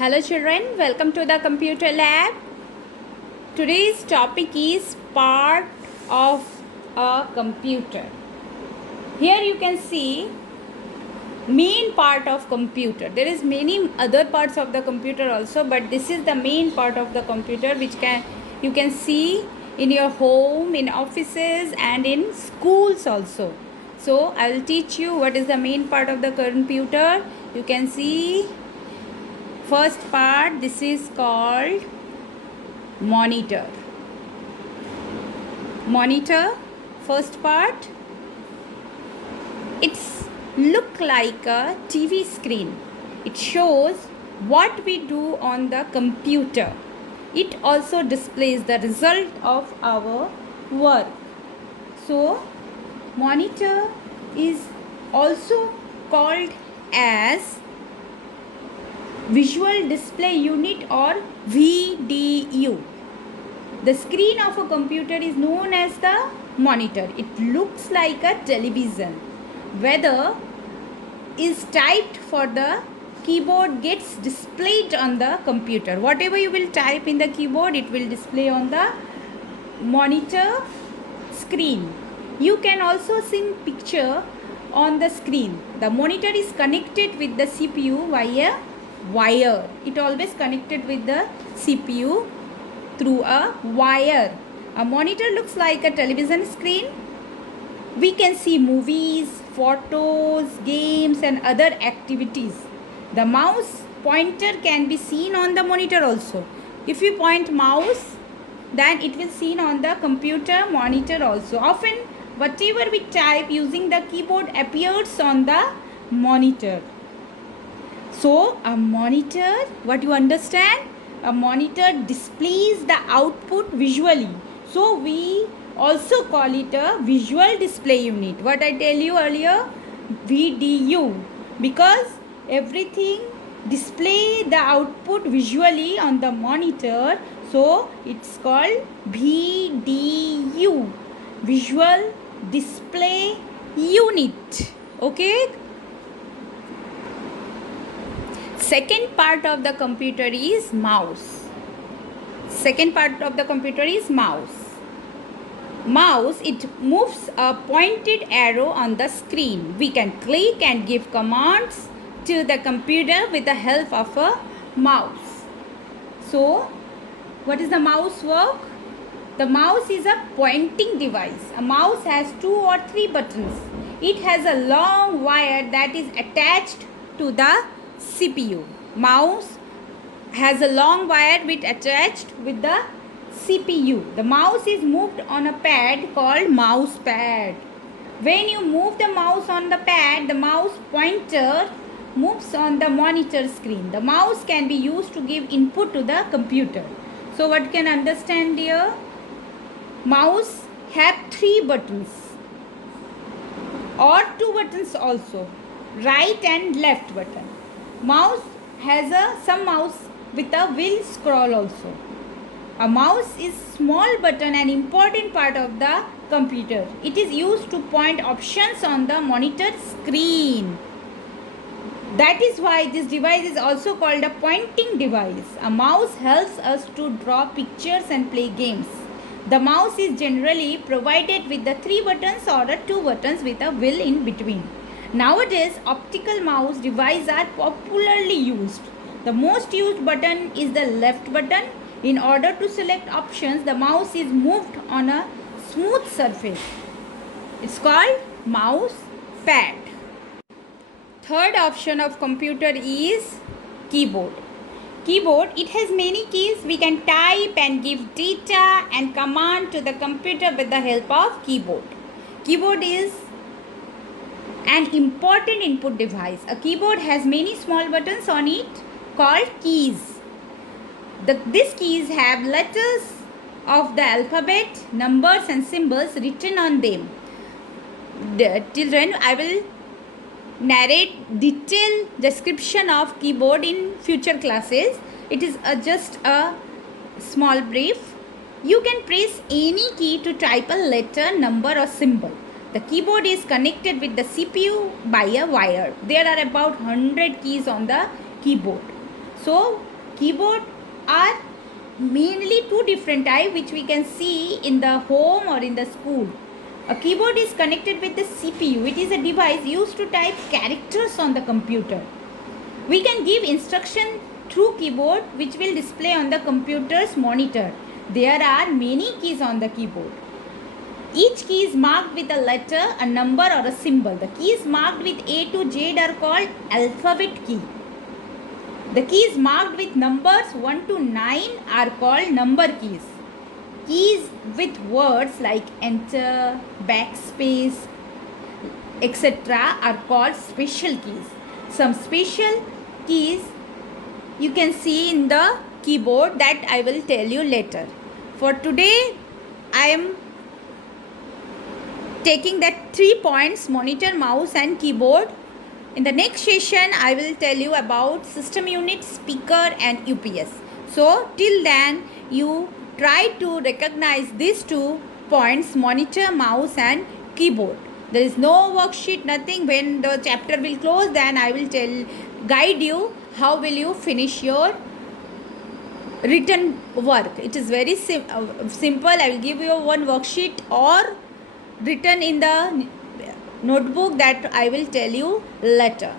Hello children, welcome to the computer lab. Today's topic is part of a computer. Here you can see main part of computer. There is many other parts of the computer also, but this is the main part of the computer which you can see in your home, in offices and in schools also. So I will teach you what is the main part of the computer. You can see first part, this is called monitor. First part, it's look like a TV screen. It shows what we do on the computer. It also displays the result of our work. So monitor is also called as visual display unit or VDU. The screen of a computer is known as the monitor. It looks like a television. Whether is typed for the keyboard gets displayed on the computer. Whatever you will type in the keyboard, it will display on the monitor screen. You can also see picture on the screen. The monitor is connected with the CPU via wire. It always connected with the CPU through a wire. A monitor looks like a television screen. We can see movies, photos, games and other activities. The mouse pointer can be seen on the monitor also. If you point mouse, then it will seen on the computer monitor also. Often whatever we type using the keyboard appears on the monitor. So a monitor, what you understand? A monitor displays the output visually. So we also call it a visual display unit. What I tell you earlier, VDU, because everything display the output visually on the monitor. So it's called VDU, visual display unit. Okay. Second part of the computer is mouse. Mouse, it moves a pointed arrow on the screen. We can click and give commands to the computer with the help of a mouse. So, what is the mouse work? The mouse is a pointing device. A mouse has 2 or 3 buttons. It has a long wire that is attached to the CPU. Mouse has a long wire which attached with the CPU. The mouse is moved on a pad called mouse pad. When you move the mouse on the pad, the mouse pointer moves on the monitor screen. The mouse can be used to give input to the computer. So what can understand here? Mouse have 3 buttons or 2 buttons also, right and left button. Mouse has some mouse with a wheel scroll also. A mouse is small button and important part of the computer. It is used to point options on the monitor screen. That is why this device is also called a pointing device. A mouse helps us to draw pictures and play games. The mouse is generally provided with the 3 buttons or 2 buttons with a wheel in between. Nowadays, optical mouse devices are popularly used. The most used button is the left button. In order to select options, the mouse is moved on a smooth surface. It's called mouse pad. Third option of computer is keyboard. Keyboard, it has many keys. We can type and give data and command to the computer with the help of keyboard. Keyboard is an important input device. A keyboard has many small buttons on it called keys. These keys have letters of the alphabet, numbers and symbols written on them. Children, I will narrate detailed description of keyboard in future classes. It is just a small brief. You can press any key to type a letter, number or symbol. The keyboard is connected with the CPU by a wire. There are about 100 keys on the keyboard. So keyboard are mainly two different type which we can see in the home or in the school. A keyboard is connected with the CPU. It is a device used to type characters on the computer. We can give instruction through keyboard which will display on the computer's monitor. There are many keys on the keyboard. Each key is marked with a letter, a number or a symbol. The keys marked with A to Z are called alphabet key. The keys marked with numbers 1 to 9 are called number keys. Keys with words like enter, backspace, etc. are called special keys. Some special keys you can see in the keyboard that I will tell you later. For today, I am taking that 3 points: monitor, mouse and keyboard. In the next session, I will tell you about system unit, speaker and UPS. So till then, you try to recognize these 2 points: monitor, mouse and keyboard. There is no worksheet, nothing. When the chapter will close, then I will guide you how will you finish your written work. It is very simple. I will give you one worksheet or written in the notebook that I will tell you later.